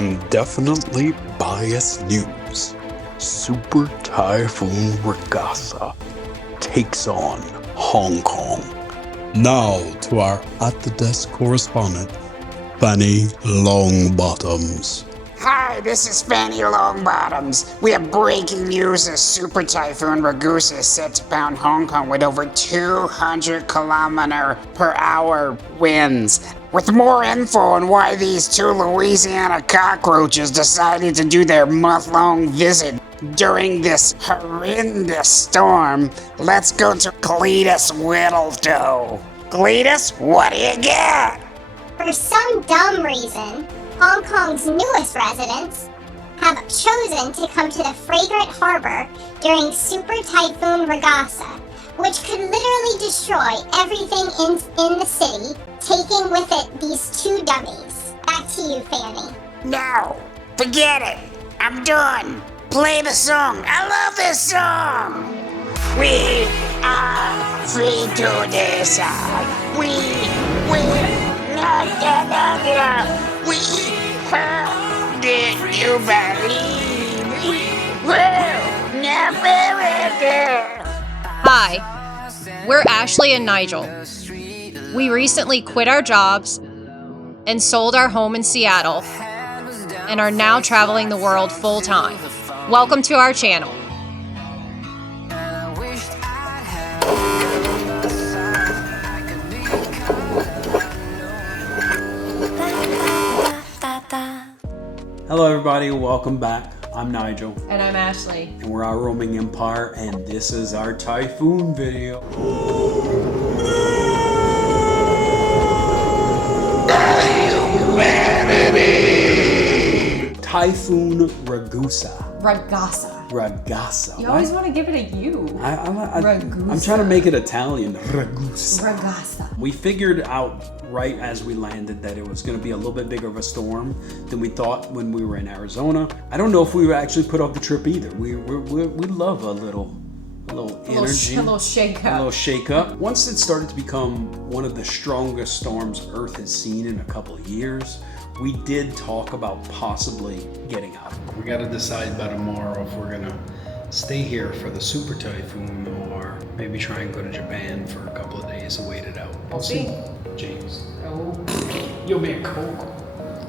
On definitely biased news, Super Typhoon Ragasa takes on Hong Kong. Now to our at-the-desk correspondent, Fanny Longbottoms. Hi, this is Fanny Longbottoms. We have breaking news as Super Typhoon Ragusa is set to pound Hong Kong with over 200 km/h winds. With more info on why these two Louisiana cockroaches decided to do their month-long visit during this horrendous storm, let's go to Cletus Whittledoe. Cletus, what do you got? For some dumb reason, Hong Kong's newest residents have chosen to come to the fragrant harbor during Super Typhoon Ragasa, which could literally destroy everything in the city, taking with it these two dummies. Back to you, Fanny. No, forget it. I'm done. Play the song. I love this song. We are free to decide. We heard it, you believe. We will never ever. Hi, we're Ashley and Nigel. We recently quit our jobs and sold our home in Seattle and are now traveling the world full time. Welcome to our channel. Hello everybody, welcome back. I'm Nigel. And I'm Ashley. And we're our roaming empire, and this is our typhoon video. Typhoon Ragusa. Ragasa. You always want to give it a U. I'm trying to make it Italian. Ragasa. We figured out right as we landed that it was going to be a little bit bigger of a storm than we thought when we were in Arizona. I don't know if we would actually put off the trip either. We love a little energy, a little shake up. Once it started to become one of the strongest storms Earth has seen in a couple of years, we did talk about possibly getting out. We got to decide by tomorrow if we're gonna stay here for the super typhoon or maybe try and go to Japan for a couple of days and wait it out. We'll see. James. Oh. You'll be a Coke.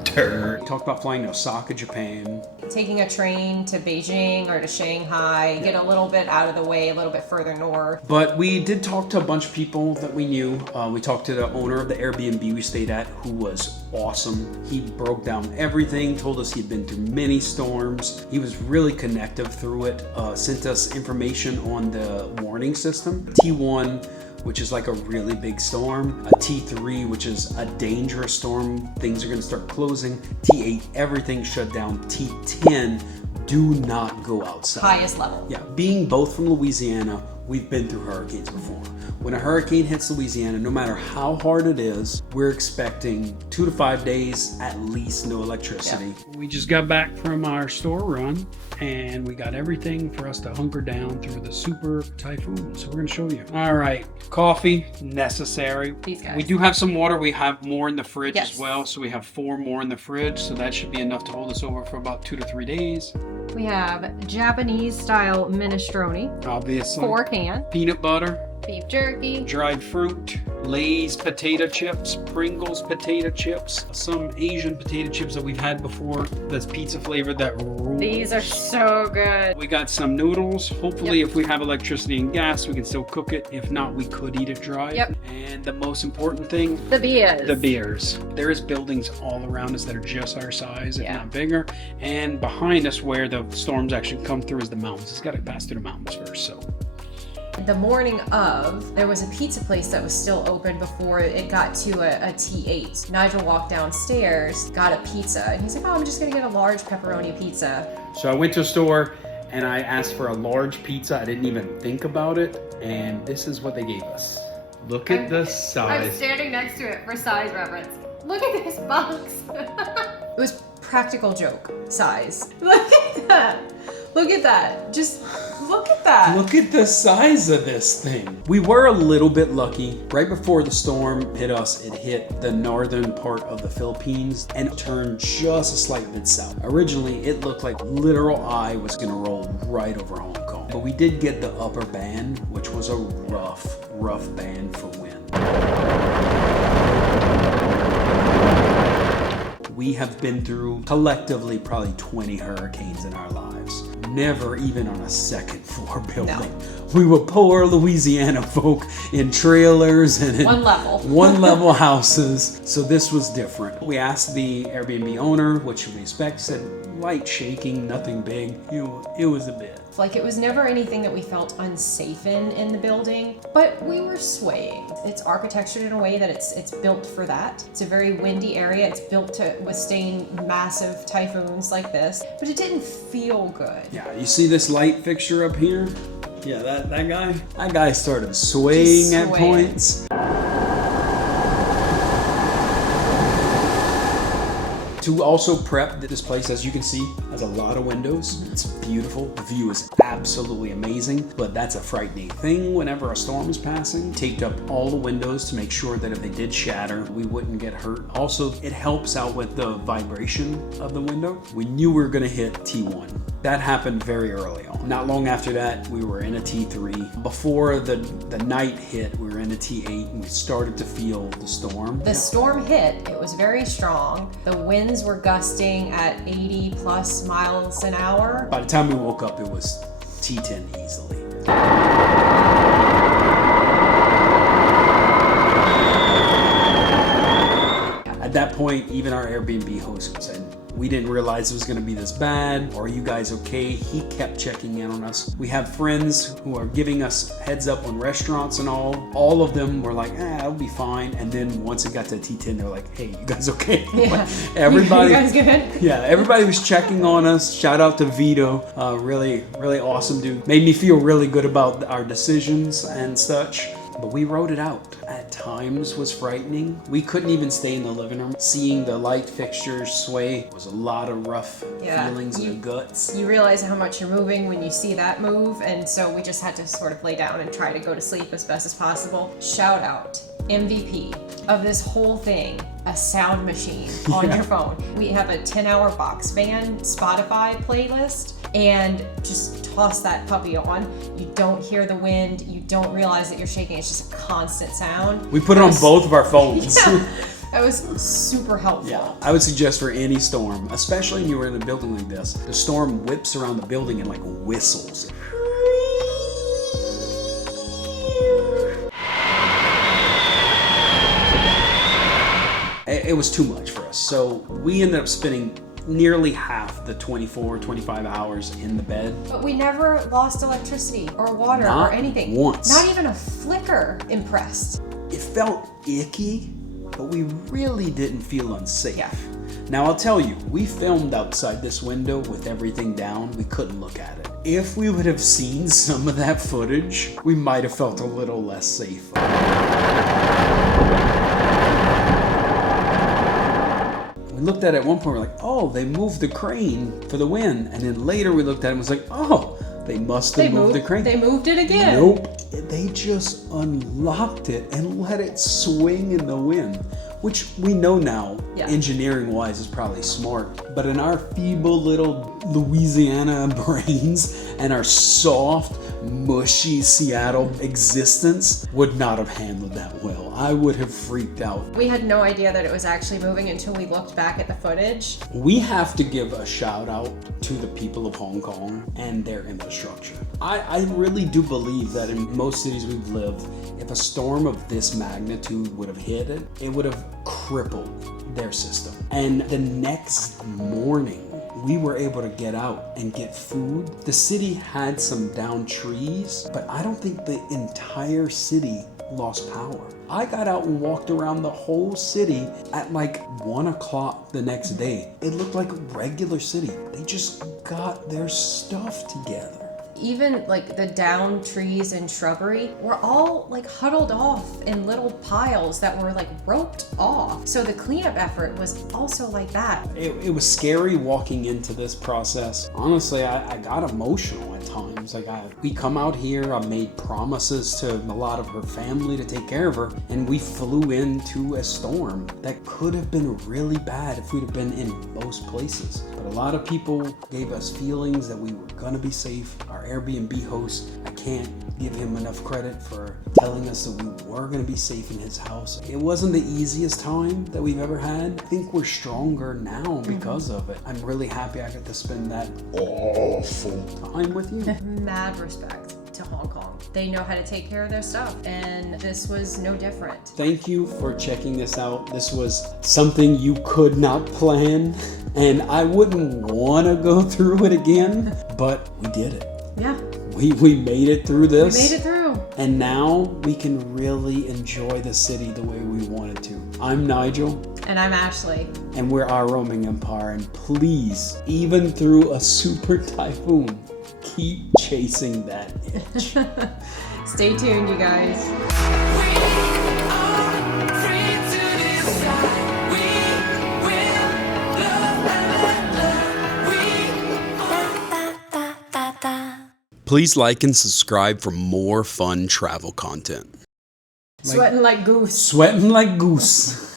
Turd. We talked about flying to Osaka, Japan. Taking a train to Beijing or to Shanghai, get a little bit out of the way, a little bit further north. But we did talk to a bunch of people that we knew. We talked to the owner of the Airbnb we stayed at, who was awesome. He broke down everything, told us he'd been through many storms. He was really connective through it, sent us information on the warning system. T1, which is like a really big storm, a T3, which is a dangerous storm, things are gonna start closing, T8, everything shut down, T10, do not go outside. Highest level. Yeah, being both from Louisiana, we've been through hurricanes before. When a hurricane hits Louisiana, no matter how hard it is, we're expecting 2 to 5 days, at least no electricity. Yeah. We just got back from our store run and we got everything for us to hunker down through the super typhoon. So we're gonna show you. All right, coffee, necessary. These guys. We do have some water. We have more in the fridge as well. So we have 4 more in the fridge. So that should be enough to hold us over for about 2 to 3 days. We have Japanese style minestrone. Obviously. 4-can. Peanut butter. Beef jerky. Dried fruit, Lay's potato chips, Pringles potato chips, some Asian potato chips that we've had before, that's pizza flavored, that rule. These are so good. We got some noodles. Hopefully if we have electricity and gas, we can still cook it. If not, we could eat it dry. Yep. And the most important thing, the beers. The beers. There is buildings all around us that are just our size, if not bigger. And behind us where the storms actually come through is the mountains. It's got to pass through the mountains first, so. The morning of, there was a pizza place that was still open before it got to a T8. Nigel walked downstairs, got a pizza, and he's like, oh, I'm just gonna get a large pepperoni pizza. So I went to a store and I asked for a large pizza. I didn't even think about it, and this is what they gave us. Look at the size. I'm standing next to it for size reference. Look at this box. It was practical joke size. Look at that. Look at that. Just look at at that. Look at the size of this thing. We were a little bit lucky. Right before the storm hit us, it hit the northern part of the Philippines and turned just a slight bit south. Originally, it looked like literal eye was gonna roll right over Hong Kong. But we did get the upper band, which was a rough band for wind. We have been through collectively probably 20 hurricanes in our lives. Never even on a second floor building. No. We were poor Louisiana folk in trailers and in one level houses. So this was different. We asked the Airbnb owner, what should we expect? He said light shaking, nothing big. It was a bit. Like, it was never anything that we felt unsafe in the building, but we were swaying. It's architectured in a way that it's built for that. It's a very windy area. It's built to withstand massive typhoons like this, but it didn't feel good. Yeah, you see this light fixture up here? Yeah, that guy started swaying at points. To also prep this place, as you can see, has a lot of windows. It's beautiful. The view is absolutely amazing, but that's a frightening thing whenever a storm is passing. Taped up all the windows to make sure that if they did shatter, we wouldn't get hurt. Also, it helps out with the vibration of the window. We knew we were gonna hit T1. That happened very early on. Not long after that, we were in a T3. Before the night hit, we were in a T8 and we started to feel the storm. The storm hit, it was very strong. The winds were gusting at 80 plus miles an hour. By the time we woke up, it was T10 easily. At that point, even our Airbnb host said, we didn't realize it was going to be this bad. Are you guys okay? He kept checking in on us. We have friends who are giving us heads up on restaurants and all. All of them were like, it'll be fine. And then once it got to T10, they're like, hey, you guys okay? Yeah. Everybody, you guys good? Yeah, everybody was checking on us. Shout out to Vito. Really awesome dude. Made me feel really good about our decisions and such. But we wrote it out. At times was frightening. We couldn't even stay in the living room. Seeing the light fixtures sway was a lot of rough feelings in the guts. You realize how much you're moving when you see that move, and so we just had to sort of lay down and try to go to sleep as best as possible. Shout out, MVP of this whole thing, a sound machine on your phone. We have a 10-hour box band Spotify playlist, and just toss that puppy on. You don't hear the wind. You don't realize that you're shaking. It's just a constant sound. We put it on both of our phones. Yeah, that was super helpful. Yeah, I would suggest for any storm, especially when you were in a building like this, the storm whips around the building and like whistles. It was too much for us. So we ended up spending nearly half the 24, 25 hours in the bed. But we never lost electricity or water or anything. Once. Not even a flicker. Impressed. It felt icky, but we really didn't feel unsafe. Yeah. Now I'll tell you, we filmed outside this window with everything down. We couldn't look at it. If we would have seen some of that footage, we might have felt a little less safe. We looked at it at one point, we're like, oh, they moved the crane for the wind. And then later we looked at it and was like, oh, they must have moved the crane. They moved it again. Nope. They just unlocked it and let it swing in the wind, which we know now, engineering-wise, is probably smart. But in our feeble little Louisiana brains and our soft, mushy Seattle existence would not have handled that well. I would have freaked out. We had no idea that it was actually moving until we looked back at the footage. We have to give a shout out to the people of Hong Kong and their infrastructure. I really do believe that in most cities we've lived, if a storm of this magnitude would have hit it, it would have crippled their system. And the next morning, we were able to get out and get food. The city had some downed trees, but I don't think the entire city lost power. I got out and walked around the whole city at like 1 o'clock the next day. It looked like a regular city. They just got their stuff together. even like the downed trees and shrubbery were all like huddled off in little piles that were like roped off. So the cleanup effort was also like that. It was scary walking into this process. Honestly, I got emotional at times. Like we come out here, I made promises to a lot of her family to take care of her, and we flew into a storm that could have been really bad if we'd have been in most places. But a lot of people gave us feelings that we were gonna be safe. Our Airbnb host, I can't give him enough credit for telling us that we were gonna be safe in his house. It wasn't the easiest time that we've ever had. I think we're stronger now because of it. I'm really happy I got to spend that awful time with you. Mad respect to Hong Kong. They know how to take care of their stuff, and this was no different. Thank you for checking this out. This was something you could not plan, and I wouldn't want to go through it again, but we did it. Yeah. We made it through this. We made it through. And now we can really enjoy the city the way we wanted to. I'm Nigel. And I'm Ashley. And we're our roaming empire. And please, even through a super typhoon, keep chasing that itch. Stay tuned, you guys. Please like and subscribe for more fun travel content. Sweating like goose. Sweating like goose.